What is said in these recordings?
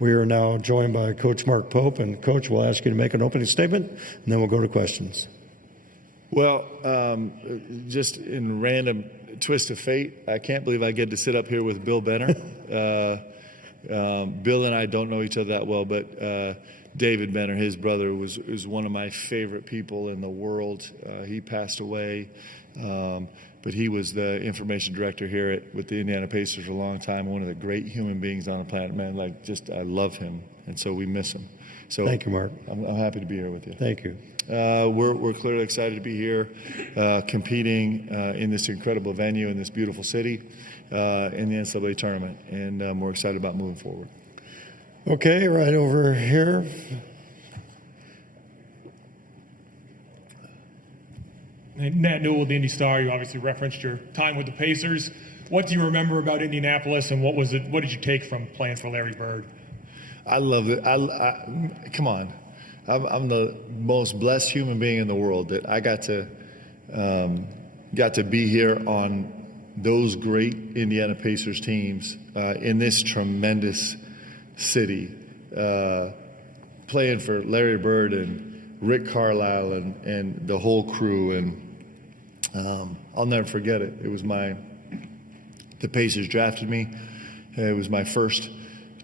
We are now joined by Coach Mark Pope, and Coach, we'll ask you to make an opening statement, and then we'll go to questions. Well, just in random twist of fate, I can't believe I get to sit up here with Bill Benner. Bill and I don't know each other that well, but David Benner, his brother, was one of my favorite people in the world. He passed away, but he was the information director here with the Indiana Pacers for a long time. One of the great human beings on the planet, man. I love him, and so we miss him. So thank you, Mark. I'm happy to be here with you. Thank you. We're clearly excited to be here, competing in this incredible venue in this beautiful city in the NCAA tournament, and we're excited about moving forward. Okay, right over here. Matt Newell with the Indy Star. You obviously referenced your time with the Pacers. What do you remember about Indianapolis, and what did you take from playing for Larry Bird? I love it. Come on. I'm the most blessed human being in the world that I got to be here on those great Indiana Pacers teams in this tremendous city, playing for Larry Bird and Rick Carlisle and the whole crew. And I'll never forget it. It was the Pacers drafted me. It was my first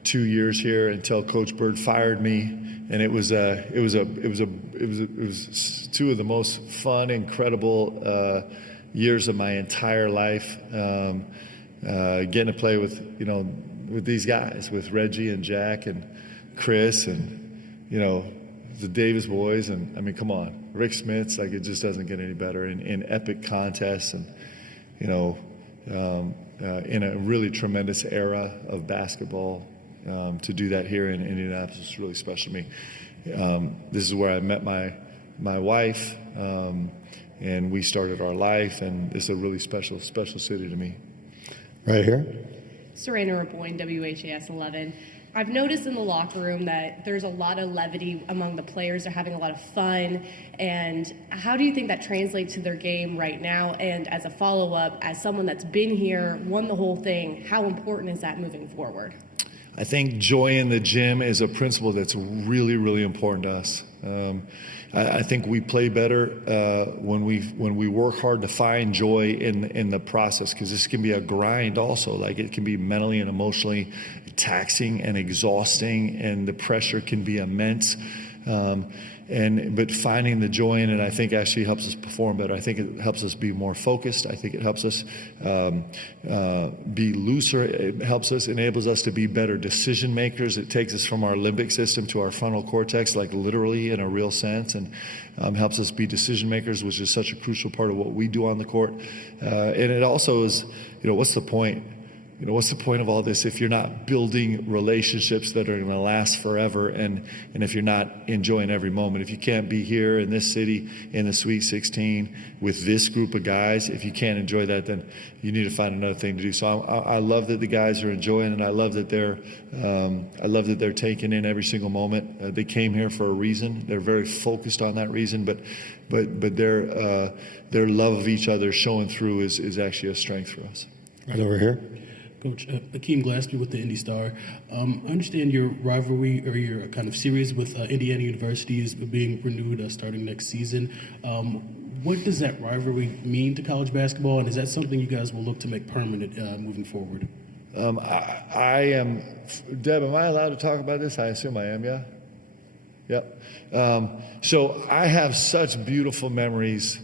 2 years here until Coach Bird fired me. And it was two of the most fun, incredible years of my entire life. Getting to play with these guys, with Reggie and Jack and Chris and the Davis boys, and I mean, come on, Rick Smits. It just doesn't get any better in epic contests, and in a really tremendous era of basketball. To do that here in Indianapolis is really special to me. This is where I met my wife, and we started our life, and it's a really special city to me. Right here. Serena Raboyne, WHAS 11. I've noticed in the locker room that there's a lot of levity among the players. They're having a lot of fun. And how do you think that translates to their game right now? And as a follow-up, as someone that's been here, won the whole thing, how important is that moving forward? I think joy in the gym is a principle that's really, really important to us. I think we play better when we work hard to find joy in the process, because this can be a grind also. It can be mentally and emotionally taxing and exhausting, and the pressure can be immense. But finding the joy in it, I think, actually helps us perform better. I think it helps us be more focused. I think it helps us be looser. It enables us to be better decision makers. It takes us from our limbic system to our frontal cortex, literally in a real sense, and helps us be decision makers, which is such a crucial part of what we do on the court. And it also is, what's the point? What's the point of all this if you're not building relationships that are going to last forever, and if you're not enjoying every moment? If you can't be here in this city in the Sweet 16 with this group of guys, if you can't enjoy that, then you need to find another thing to do. So I love that the guys are enjoying it. I love that they're taking in every single moment. They came here for a reason. They're very focused on that reason, but their love of each other showing through is actually a strength for us. Right over here. Coach, Akeem Gillespie with the Indy Star. I understand your rivalry or your kind of series with Indiana University is being renewed starting next season. What does that rivalry mean to college basketball, and is that something you guys will look to make permanent moving forward? I am, Deb, am I allowed to talk about this? I assume I am, yeah? Yep. So I have such beautiful memories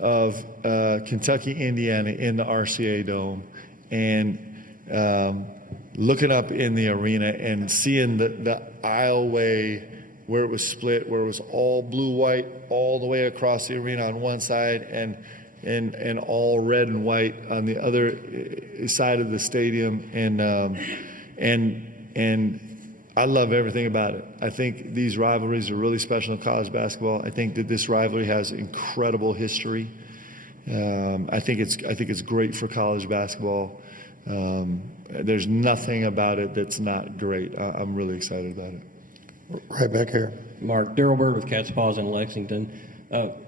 of Kentucky, Indiana in the RCA Dome, and looking up in the arena and seeing the aisleway where it was split, where it was all blue-white all the way across the arena on one side, and all red and white on the other side of the stadium, and I love everything about it. I think these rivalries are really special in college basketball. I think that this rivalry has incredible history. I think it's great for college basketball. There's nothing about it that's not great. I'm really excited about it. Right back here. Mark, Daryl Bird with Cat's Paws in Lexington.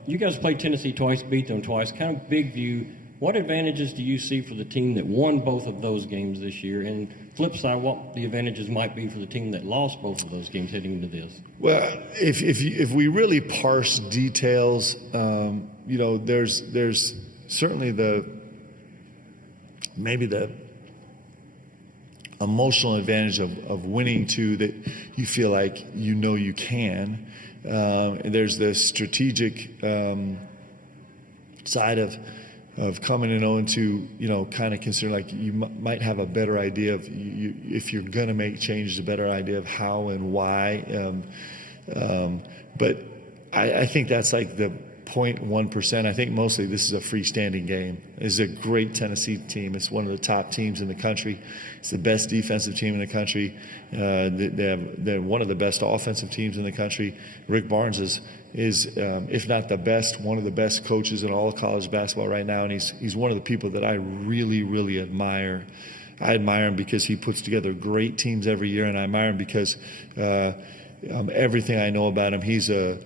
You guys played Tennessee twice, beat them twice. Kind of big view. What advantages do you see for the team that won both of those games this year? And flip side, what the advantages might be for the team that lost both of those games heading into this? Well, if we really parse details, there's certainly maybe the emotional advantage of winning two that you feel like you can. And there's the strategic side of coming in 0-2, kind of consider like you might have a better idea of if you're going to make changes, a better idea of how and why. But I think that's like the 0.1%. I think mostly this is a freestanding game. It's a great Tennessee team. It's one of the top teams in the country. It's the best defensive team in the country. They're one of the best offensive teams in the country. Rick Barnes is if not the best, one of the best coaches in all of college basketball right now, and he's one of the people that I really, really admire. I admire him because he puts together great teams every year, and I admire him because everything I know about him, he's a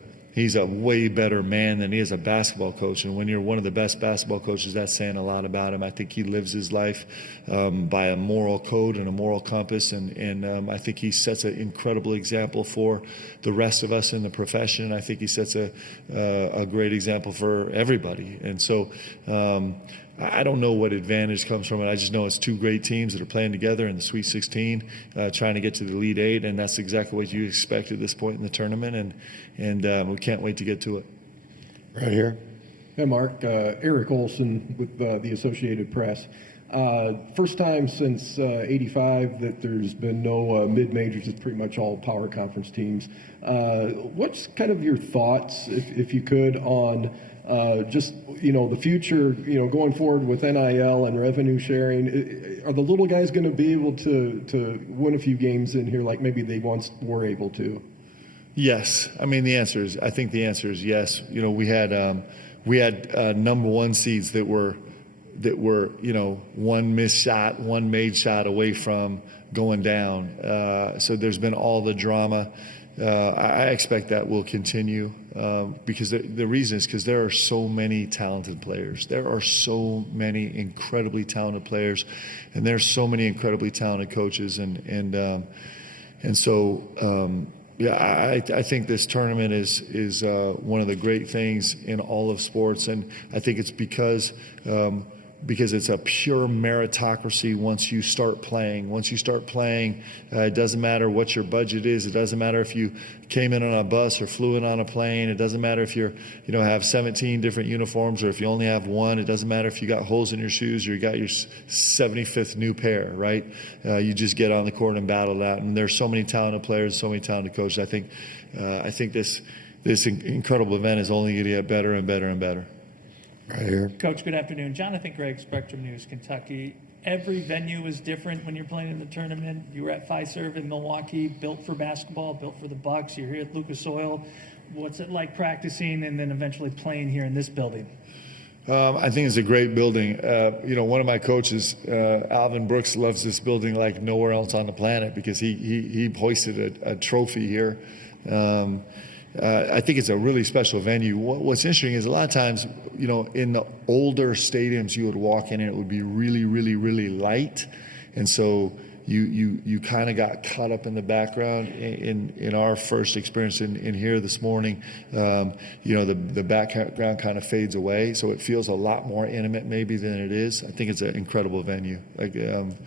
way better man than he is a basketball coach. And when you're one of the best basketball coaches, that's saying a lot about him. I think he lives his life by a moral code and a moral compass. And I think he sets an incredible example for the rest of us in the profession. I think he sets a great example for everybody. And so I don't know what advantage comes from it. I just know it's two great teams that are playing together in the Sweet 16, trying to get to the Elite Eight, and that's exactly what you expect at this point in the tournament, and we can't wait to get to it. Right here. Hey, Mark. Eric Olson with the Associated Press. First time since '85 that there's been no mid-majors. It's pretty much all power conference teams. What's kind of your thoughts, if you could, on just the future, going forward with NIL and revenue sharing? Are the little guys going to be able to win a few games in here like maybe they once were able to? Yes. I think the answer is yes. We had number one seeds that were one missed shot, one made shot away from going down. So there's been all the drama. I expect that will continue because the reason is because there are so many talented players. There are so many incredibly talented players, and there's so many incredibly talented coaches, and so I think this tournament is one of the great things in all of sports, and I think it's because it's a pure meritocracy once you start playing. Once you start playing, it doesn't matter what your budget is. It doesn't matter if you came in on a bus or flew in on a plane. It doesn't matter if you have 17 different uniforms or if you only have one. It doesn't matter if you got holes in your shoes or you got your 75th new pair, right? You just get on the court and battle that. And there's so many talented players, so many talented coaches. I think this incredible event is only going to get better and better and better. Right here. Coach, good afternoon. Jonathan Gregg, Spectrum News, Kentucky. Every venue is different when you're playing in the tournament. You were at Fiserv in Milwaukee, built for basketball, built for the Bucks. You're here at Lucas Oil. What's it like practicing and then eventually playing here in this building? I think it's a great building. One of my coaches, Alvin Brooks, loves this building like nowhere else on the planet because he hoisted a trophy here. I think it's a really special venue. What's interesting is a lot of times, in the older stadiums, you would walk in and it would be really, really, really light. And so you kind of got caught up in the background. In our first experience in here this morning, the background kind of fades away. So it feels a lot more intimate maybe than it is. I think it's an incredible venue. I think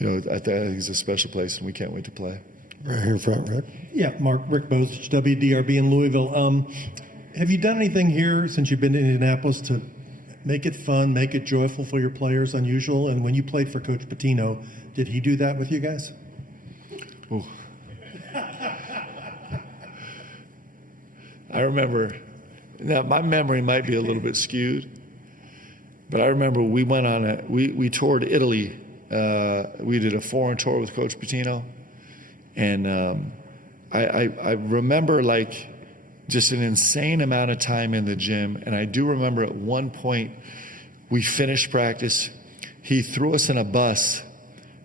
it's a special place and we can't wait to play. Right here in front, Rick. Yeah, Mark, Rick Bozich, WDRB in Louisville. Have you done anything here since you've been in Indianapolis to make it fun, make it joyful for your players, unusual? And when you played for Coach Pitino, did he do that with you guys? Ooh. I remember, now my memory might be a little bit skewed, but I remember we went on we toured Italy. We did a foreign tour with Coach Pitino. And I remember like just an insane amount of time in the gym. And I do remember at one point we finished practice. He threw us in a bus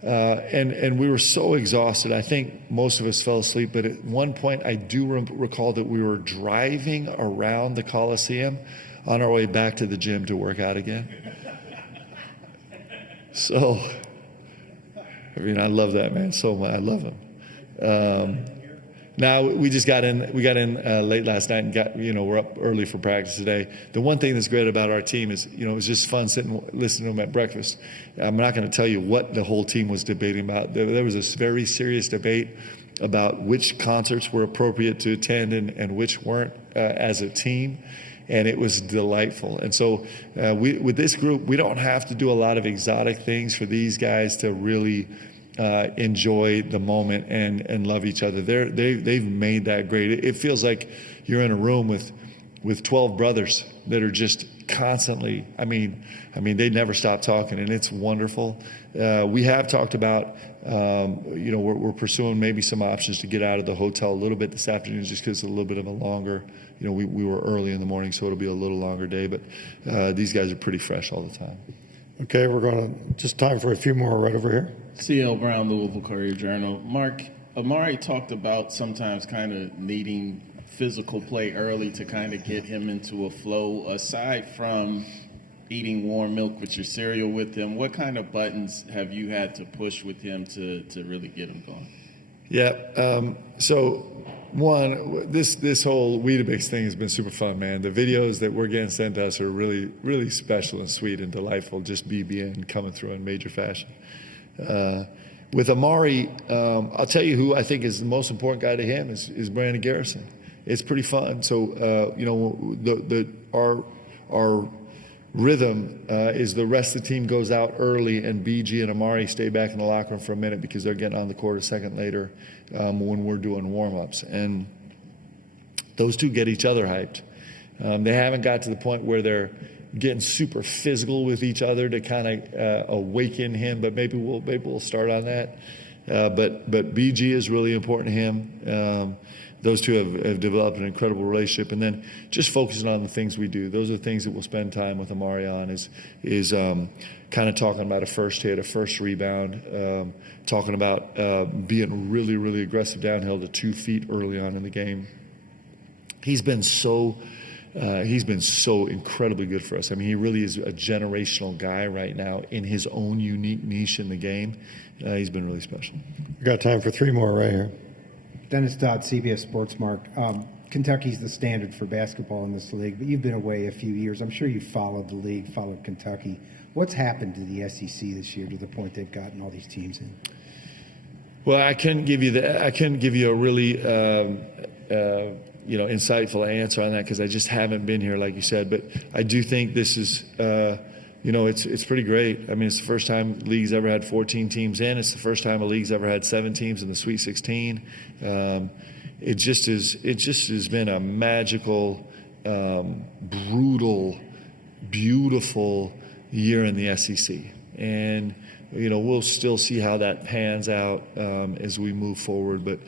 and we were so exhausted. I think most of us fell asleep. But at one point I do recall that we were driving around the Coliseum on our way back to the gym to work out again. So, I mean, I love that man so much. I love him. Now we just got in. We got in late last night and got. We're up early for practice today. The one thing that's great about our team is, it was just fun sitting listening to them at breakfast. I'm not going to tell you what the whole team was debating about. There was this very serious debate about which concerts were appropriate to attend and which weren't as a team. And it was delightful. And so with this group, we don't have to do a lot of exotic things for these guys to really enjoy the moment and love each other. They've made that great. It feels like you're in a room with 12 brothers that are just constantly, I mean, they never stop talking, and it's wonderful. We have talked about, we're pursuing maybe some options to get out of the hotel a little bit this afternoon, just because it's a little bit of a longer, we were early in the morning, so it'll be a little longer day, but these guys are pretty fresh all the time. Okay, we're going to just time for a few more right over here. C.L. Brown, Louisville Courier-Journal. Mark, Amari talked about sometimes kind of needing physical play early to kind of get him into a flow. Aside from eating warm milk with your cereal with him, what kind of buttons have you had to push with him to really get him going? Yeah, so one, this whole Weetabix thing has been super fun, man. The videos that we're getting sent to us are really, really special and sweet and delightful, just BBN coming through in major fashion. With Amari, I'll tell you who I think is the most important guy to him is Brandon Garrison. It's pretty fun. So, our rhythm is the rest of the team goes out early and BG and Amari stay back in the locker room for a minute because they're getting on the court a second later when we're doing warm-ups. And those two get each other hyped. They haven't got to the point where they're getting super physical with each other to kind of awaken him, but maybe we'll start on that. But BG is really important to him. Those two have developed an incredible relationship, and then just focusing on the things we do. Those are the things that we'll spend time with Amari on. Is kind of talking about a first hit, a first rebound, talking about being really, really aggressive downhill to 2 feet early on in the game. He's been so incredibly good for us. I mean, he really is a generational guy right now in his own unique niche in the game. He's been really special. We got time for 3 more right here. Dennis Dodd, CBS Sports. Mark, Kentucky's the standard for basketball in this league, but you've been away a few years. I'm sure you've followed the league, followed Kentucky. What's happened to the SEC this year to the point they've gotten all these teams in? Well, I couldn't give you a really insightful answer on that because I just haven't been here, like you said. But I do think this is, it's pretty great. I mean, it's the first time the league's ever had 14 teams in. It's the first time a league's ever had 7 teams in the Sweet 16. It just has been a magical, brutal, beautiful year in the SEC. And, we'll still see how that pans out as we move forward. But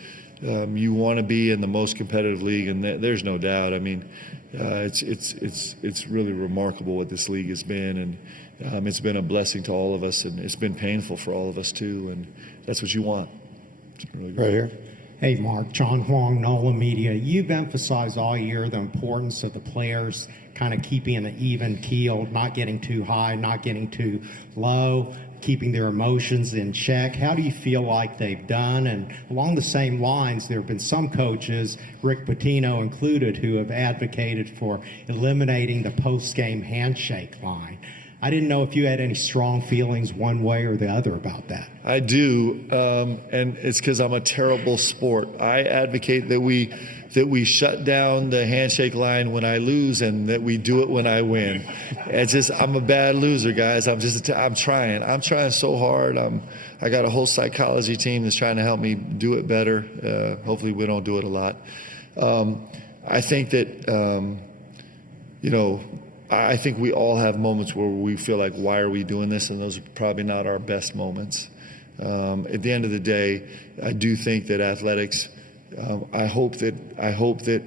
you want to be in the most competitive league, and there's no doubt. I mean, it's really remarkable what this league has been, and it's been a blessing to all of us, and it's been painful for all of us too. And that's what you want. It's been really good. Right here. Hey, Mark. John Huang, NOLA Media. You've emphasized all year the importance of the players kind of keeping an even keel, not getting too high, not getting too low, keeping their emotions in check. How do you feel like they've done? And along the same lines, there have been some coaches, Rick Pitino included, who have advocated for eliminating the post-game handshake line. I didn't know if you had any strong feelings one way or the other about that. I do, and it's because I'm a terrible sport. I advocate that we shut down the handshake line when I lose and that we do it when I win. It's just, I'm a bad loser, guys. I'm trying so hard. I got a whole psychology team that's trying to help me do it better. Hopefully we don't do it a lot. I think that, I think we all have moments where we feel like, why are we doing this? And those are probably not our best moments. At the end of the day, I do think that athletics, I hope that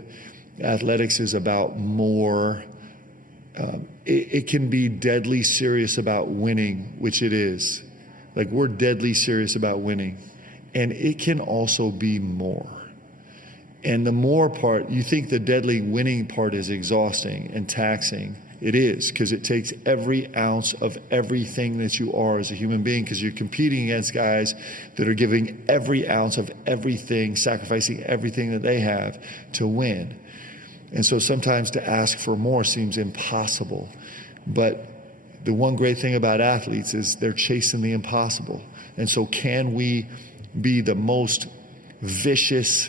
athletics is about more. It can be deadly serious about winning, which it is. Like, we're deadly serious about winning. And it can also be more. And the more part, you think the deadly winning part is exhausting and taxing, It is, because it takes every ounce of everything that you are as a human being, because you're competing against guys that are giving every ounce of everything, sacrificing everything that they have to win. And so sometimes to ask for more seems impossible. But the one great thing about athletes is they're chasing the impossible. And so can we be the most vicious,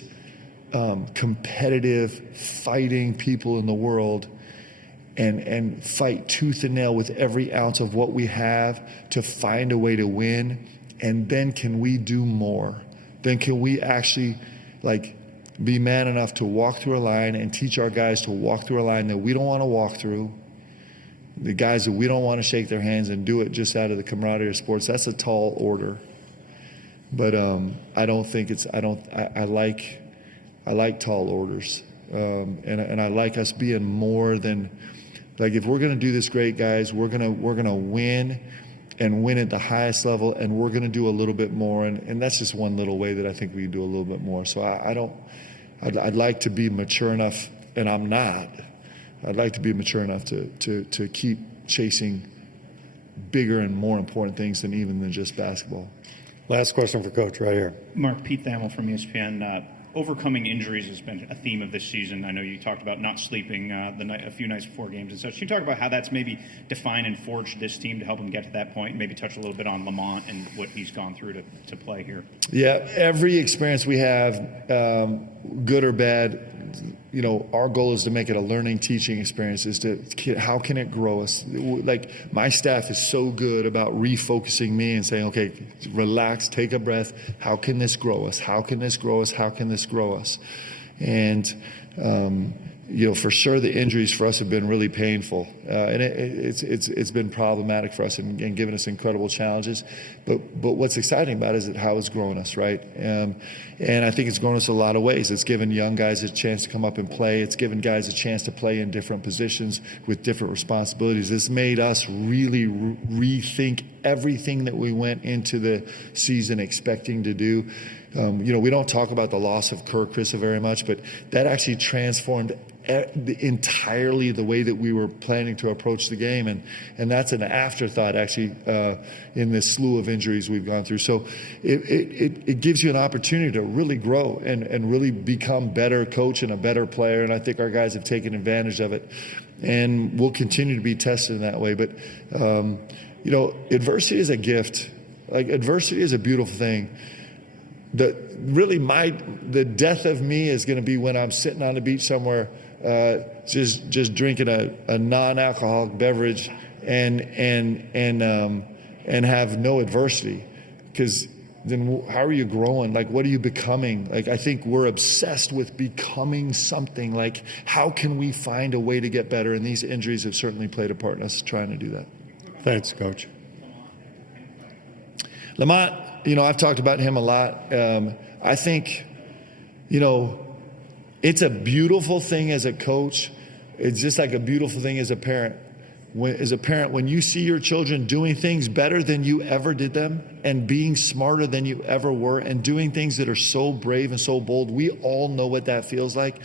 competitive, fighting people in the world and fight tooth and nail with every ounce of what we have to find a way to win? And then can we do more? Then can we actually be man enough to walk through a line and teach our guys to walk through a line that we don't want to walk through, the guys that we don't want to shake their hands, and do it just out of the camaraderie of sports? That's a tall order. But I don't think it's, I like tall orders. And I like us being more than, if we're going to do this great, guys, we're going to win and win at the highest level, and we're going to do a little bit more. And that's just one little way that I think we can do a little bit more. So I'd like to be mature enough, and I'm not. I'd like to be mature enough to keep chasing bigger and more important things than just basketball. Last question for Coach right here. Mark, Pete Thamel from ESPN. Overcoming injuries has been a theme of this season. I know you talked about not sleeping a few nights before games and such. Can you talk about how that's maybe defined and forged this team to help them get to that point, and maybe touch a little bit on Lamont and what he's gone through to play here? Yeah, every experience we have, good or bad, our goal is to make it a learning, teaching experience. How can it grow us? My staff is so good about refocusing me and saying, okay, relax, take a breath. How can this grow us? How can this grow us? How can this grow us? And for sure the injuries for us have been really painful, and it's been problematic for us and given us incredible challenges. But what's exciting about it is how it's grown us, right? And I think it's grown us a lot of ways. It's given young guys a chance to come up and play. It's given guys a chance to play in different positions with different responsibilities. It's made us really rethink everything that we went into the season expecting to do. We don't talk about the loss of Kirk Krissa very much, but that actually transformed entirely the way that we were planning to approach the game, and that's an afterthought actually in this slew of injuries we've gone through. So it gives you an opportunity to really grow and really become better coach and a better player, and I think our guys have taken advantage of it, and we'll continue to be tested in that way. But adversity is a gift. Adversity is a beautiful thing. The death of me is going to be when I'm sitting on the beach somewhere, just drinking a non-alcoholic beverage and have no adversity, because then how are you growing? What are you becoming? I think we're obsessed with becoming something. How can we find a way to get better? And these injuries have certainly played a part in us trying to do that. Thanks, Coach. Lamont, I've talked about him a lot. I think, it's a beautiful thing as a coach. It's just like a beautiful thing as a parent. When you see your children doing things better than you ever did them, and being smarter than you ever were, and doing things that are so brave and so bold, we all know what that feels like.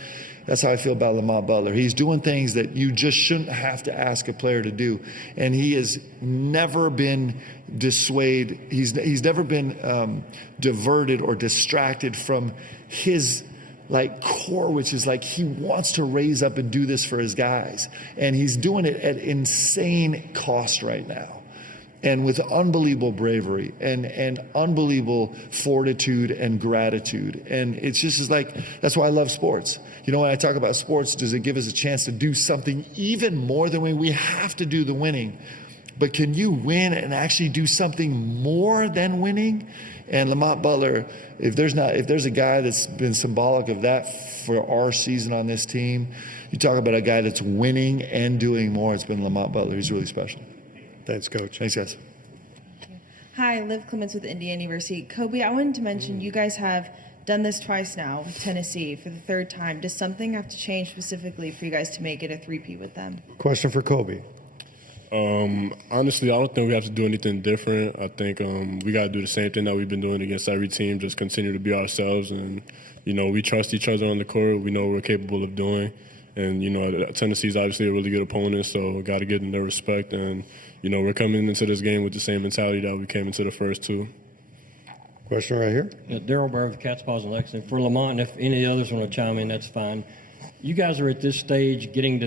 That's how I feel about Lamont Butler. He's doing things that you just shouldn't have to ask a player to do. And he has never been dissuaded. He's never been diverted or distracted from his core, which is he wants to raise up and do this for his guys. And he's doing it at insane cost right now, and with unbelievable bravery and unbelievable fortitude and gratitude. And it's just that's why I love sports. When I talk about sports, does it give us a chance to do something even more than we have to do the winning? But can you win and actually do something more than winning? And Lamont Butler, if there's a guy that's been symbolic of that for our season on this team, you talk about a guy that's winning and doing more, it's been Lamont Butler. He's really special. Thanks, Coach. Thanks, guys. Hi, Liv Clements with Indiana University. Kobe, I wanted to mention you guys have done this twice now with Tennessee for the third time. Does something have to change specifically for you guys to make it a three-peat with them? Question for Kobe. Honestly, I don't think we have to do anything different. I think we got to do the same thing that we've been doing against every team, just continue to be ourselves. And, we trust each other on the court. We know what we're capable of doing. And, Tennessee's obviously a really good opponent, so got to get them their respect. And, we're coming into this game with the same mentality that we came into the first two. Question right here. Daryl Burr with Cats, Paws, and Lexington. For Lamont, and if any others want to chime in, that's fine. You guys are at this stage getting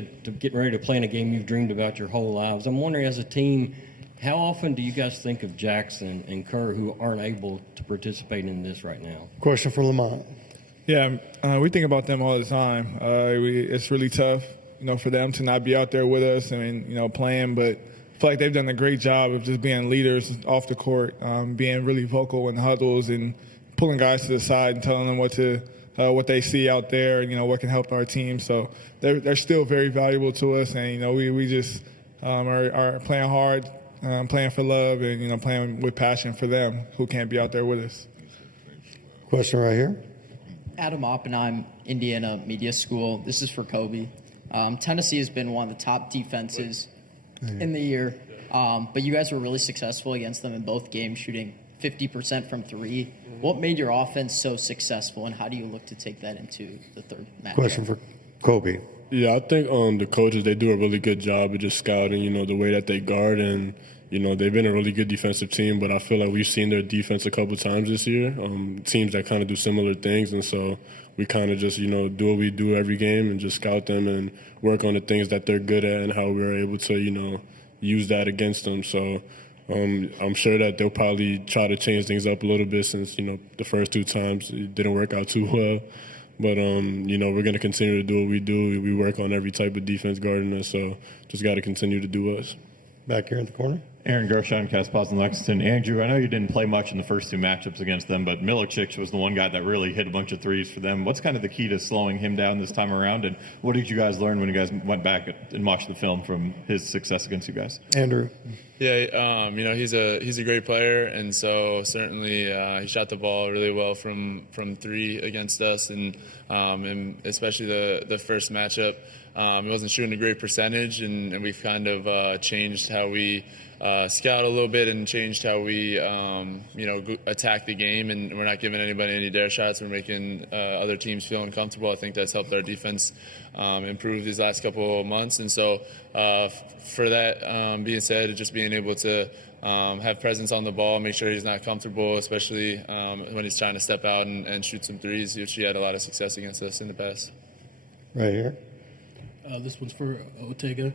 ready to play in a game you've dreamed about your whole lives. I'm wondering, as a team, how often do you guys think of Jackson and Kerr, who aren't able to participate in this right now? Question for Lamont. Yeah, we think about them all the time. It's really tough, for them to not be out there with us. Playing, but I feel like they've done a great job of just being leaders off the court, being really vocal in huddles and pulling guys to the side and telling them what they see out there and, what can help our team. So they're still very valuable to us, and, we just are playing hard, playing for love and, playing with passion for them who can't be out there with us. Question right here. Adam Oppenheim, Indiana Media School. This is for Kobe. Tennessee has been one of the top defenses in the year, but you guys were really successful against them in both games, shooting 50% from three. What made your offense so successful, and how do you look to take that into the third match? Question for Kobe. Yeah, I think the coaches, they do a really good job of just scouting, the way that they guard. And, they've been a really good defensive team, but I feel like we've seen their defense a couple times this year, teams that kind of do similar things. And so we kind of just, do what we do every game and just scout them and work on the things that they're good at and how we're able to, use that against them. So I'm sure that they'll probably try to change things up a little bit since, the first two times it didn't work out too well. But, we're going to continue to do what we do. We work on every type of defense guarding us, so just got to continue to do us. Back here in the corner. Aaron Gershon, Cats, Paws, and Lexington. Andrew, I know you didn't play much in the first two matchups against them, but Milicic was the one guy that really hit a bunch of threes for them. What's kind of the key to slowing him down this time around, and what did you guys learn when you guys went back and watched the film from his success against you guys? Andrew. Yeah, he's a great player, and so certainly he shot the ball really well from three against us, and especially the first matchup. He wasn't shooting a great percentage, and we've kind of changed how we scout a little bit and changed how we attack the game, and we're not giving anybody any dare shots. We're making other teams feel uncomfortable. I think that's helped our defense improve these last couple of months, and so for that being said, just being able to have presence on the ball, make sure he's not comfortable, especially when he's trying to step out and shoot some threes, which he had a lot of success against us in the past. Right here. This one's for Ortega.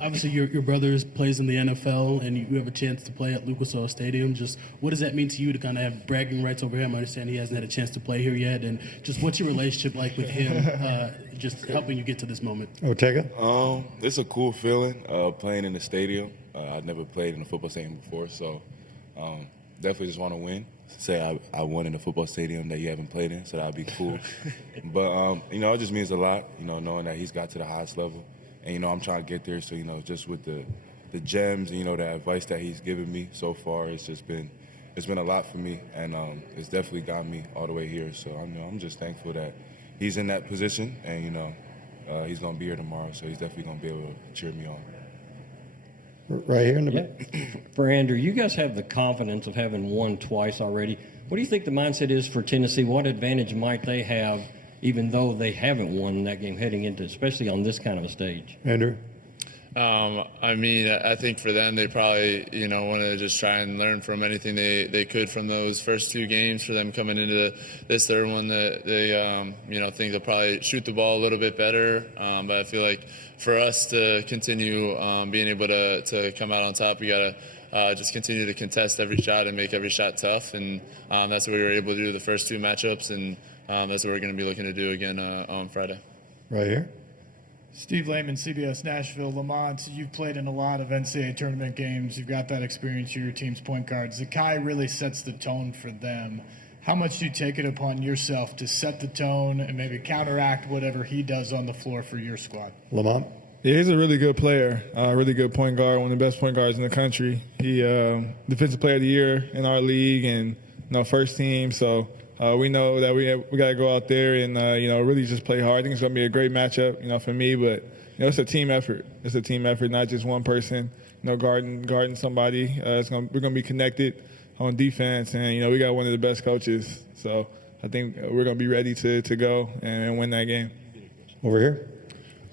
Obviously, your brother plays in the NFL, and you have a chance to play at Lucas Oil Stadium. Just what does that mean to you to kind of have bragging rights over him? I understand he hasn't had a chance to play here yet, and just what's your relationship like with him, just helping you get to this moment? Ortega? It's a cool feeling playing in the stadium. I've never played in a football stadium before, so definitely just want to win. Say I won in a football stadium that you haven't played in, so that'd be cool. But, it just means a lot, knowing that he's got to the highest level. And, I'm trying to get there. So, just with the gems and, the advice that he's given me so far, it's been a lot for me. And it's definitely got me all the way here. So, I'm just thankful that he's in that position. And, he's going to be here tomorrow. So he's definitely going to be able to cheer me on. Right here in the For Andrew, you guys have the confidence of having won twice already. What do you think the mindset is for Tennessee? What advantage might they have, even though they haven't won that game heading into, especially on this kind of a stage? Andrew? I think for them, they probably, want to just try and learn from anything they could from those first two games. For them coming into this third one, that they, think they'll probably shoot the ball a little bit better. But I feel like for us to continue being able to come out on top, we got to just continue to contest every shot and make every shot tough. And that's what we were able to do the first two matchups, and that's what we're going to be looking to do again on Friday. Right here. Steve Lehman, CBS Nashville. Lamont, you've played in a lot of NCAA tournament games. You've got that experience. You're your team's point guard. Zakai really sets the tone for them. How much do you take it upon yourself to set the tone and maybe counteract whatever he does on the floor for your squad? Lamont? Yeah, he's a really good player, really good point guard, one of the best point guards in the country. He Defensive Player of the Year in our league and first team. So we know that we got to go out there and really just play hard. I think it's going to be a great matchup, for me. But it's a team effort. It's a team effort, not just one person, guarding somebody. We're going to be connected on defense, and we got one of the best coaches. So I think we're going to be ready to go and win that game. Over here.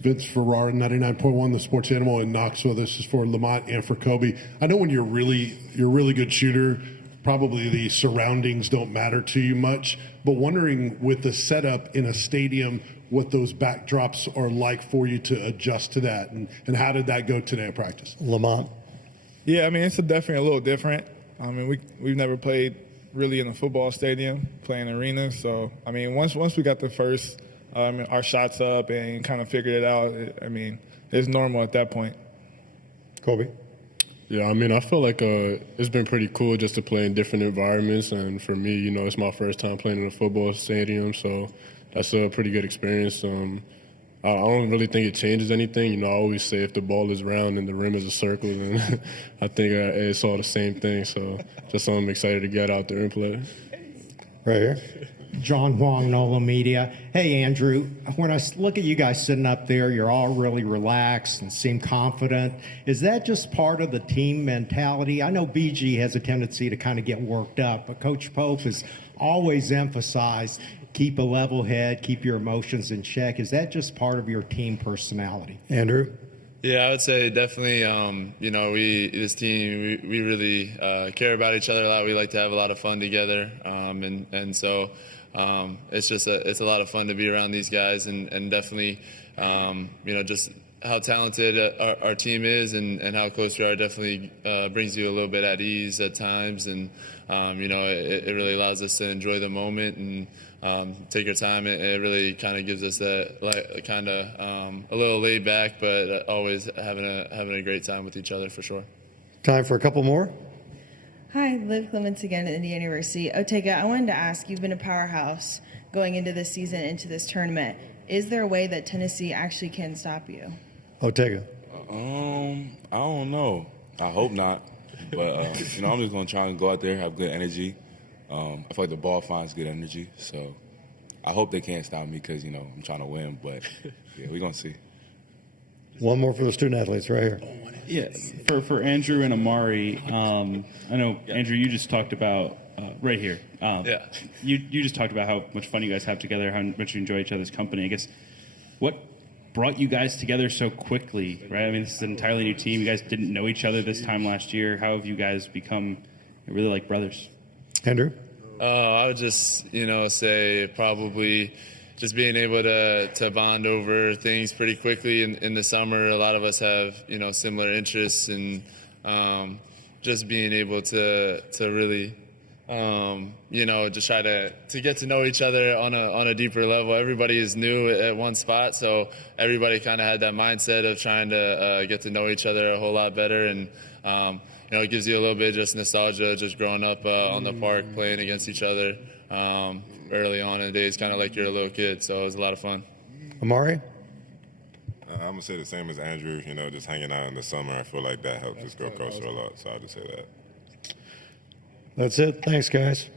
Vince Ferrara, 99.1, the Sports Animal in Knoxville. This is for Lamont and for Kobe. I know when you're a really good shooter, probably the surroundings don't matter to you much, but wondering with the setup in a stadium, what those backdrops are like for you to adjust to that, and how did that go today at practice? Lamont. Yeah, I mean, it's definitely a little different. I mean, we've never played really in a football stadium, playing arenas. So, I mean, once we got the first our shots up and kind of figured it out, it's normal at that point. Kobe. Yeah, I mean, I feel like it's been pretty cool just to play in different environments. And for me, it's my first time playing in a football stadium, so that's a pretty good experience. I don't really think it changes anything. I always say if the ball is round and the rim is a circle, then I think it's all the same thing. So just I'm excited to get out there and play. Right here. John Huang, NOLA Media. Hey, Andrew, when I look at you guys sitting up there, you're all really relaxed and seem confident. Is that just part of the team mentality? I know BG has a tendency to kind of get worked up, but Coach Pope has always emphasized keep a level head, keep your emotions in check. Is that just part of your team personality? Andrew? Yeah, I would say definitely. This team, we really care about each other a lot. We like to have a lot of fun together, and so it's a lot of fun to be around these guys, and definitely, just how talented our team is and how close we are definitely brings you a little bit at ease at times, and it really allows us to enjoy the moment and take your time. It really kind of gives us that a little laid back, but always having a great time with each other for sure. Time for a couple more. Hi, Liv Clements again at Indiana University. Otega, I wanted to ask, you've been a powerhouse going into this season, into this tournament. Is there a way that Tennessee actually can stop you? Otega. I don't know. I hope not. But, I'm just going to try and go out there, have good energy. I feel like the ball finds good energy. So I hope they can't stop me because, I'm trying to win. But, yeah, we're going to see. One more for the student athletes right here. Yeah, for Andrew and Amari, I know, Andrew, you just talked about, right here. You just talked about how much fun you guys have together, how much you enjoy each other's company. I guess, what brought you guys together so quickly, right? I mean, this is an entirely new team. You guys didn't know each other this time last year. How have you guys become really like brothers? Andrew? I would just, say probably just being able to bond over things pretty quickly in the summer. A lot of us have, similar interests, and just being able to really, just try to get to know each other on a deeper level. Everybody is new at one spot, so everybody kind of had that mindset of trying to get to know each other a whole lot better, and it gives you a little bit of just nostalgia, just growing up on the park, playing against each other early on in the days, kind of like you're a little kid. So it was a lot of fun. Amari? I'm going to say the same as Andrew, just hanging out in the summer. I feel like that helps us grow closer a lot, so I'll just say that. That's it. Thanks, guys.